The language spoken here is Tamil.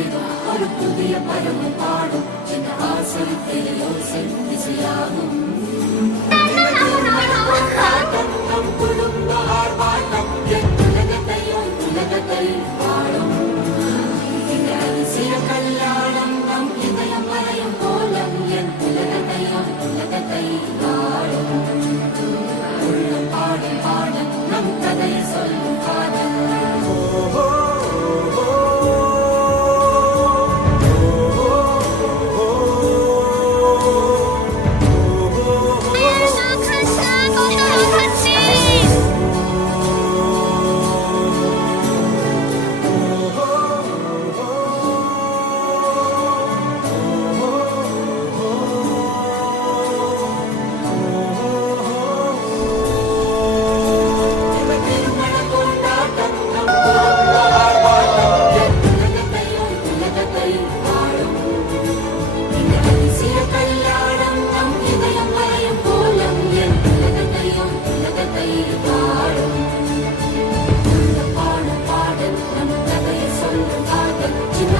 ஏதும் ஒரு புதிய பருவம் பாடும் என்ற ஆசை பெரியோசை திசையாகும். நம் குடும்ப ஆர்ப்பாட்டம் என் உலகத்தை வாழும். இந்த அதிசய கல்யாணம் நம் இதயம் வரையும் கோலம் என் உலகத்தை வாழும். உள்ள பாடும் பாடல் நம் கதையை சொல்லும் காதல். பாடும் பாடல் நம் கதையை சொல்லும் காதல்.